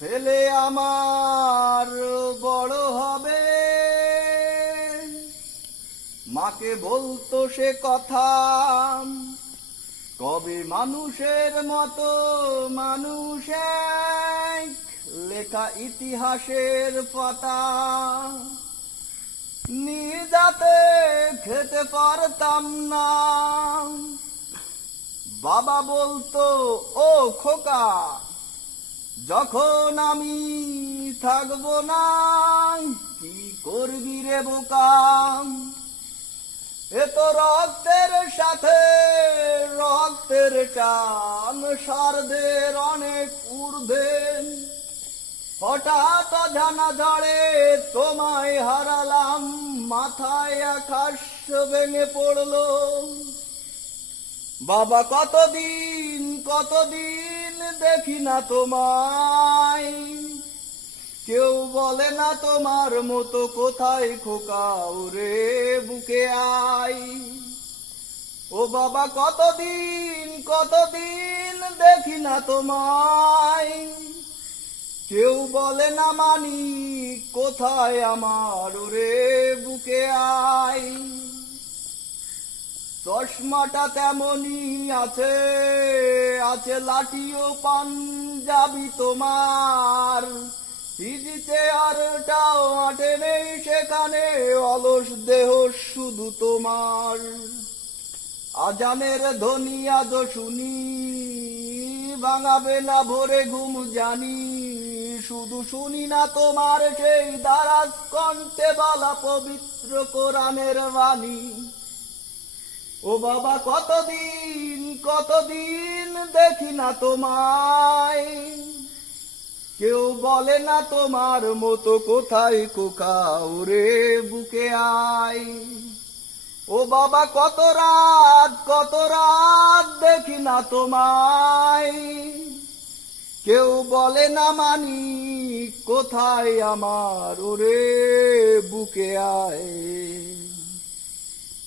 ছেলে আমার বড় হবে, মাকে বলতো সে কথা, কবে মানুষের মতো মানুষ এক, লেখা ইতিহাসের পাতা। নিজাতে খেতে পারতাম না, বাবা বলতো ও খোকা, যখন আমি থাকবো না কি করবি রে বোকা। এ তো রক্তের সাথে রক্তের টান, সারদের অনেক ঊর্ধ্বে, হঠাৎ জানা ঝড়ে তোমায় হারালাম, মাথায় আকাশ ভেঙে পড়লো। বাবা কতদিন কতদিন দেখি না তোমায়, কেউ বলে না তোমার মতো কোথায় খোকা ওরে বুকে আই। ও বাবা কতদিন কতদিন দেখি না তোমায়, কেউ বলে না মানি কোথায় আমার ওরে বুকে আই। চশমাটা তেমনি আছে, আছে লাঠিও পাঞ্জাবি তোমার, ইজিতে আরটাও আটে নেই সেখানে, অলস দেহ শুধু তোমার। আজানের ধ্বনি আজ শুনি, ভাঙাবে না ভোরে ঘুম জানি, শুধু শুনি না তোমার সেই দারাজ কণ্ঠে বলা পবিত্র কোরআনের বাণী। ও বাবা কতদিন কতদিন দেখি না তোমায়, কেউ বলে না তোমার মতো কোথায় কোকা ওরে বুকে আই। ও বাবা কত রাত দেখি না তোমায়, কেউ বলে না মানি কোথায় আমার ওরে বুকে আয়।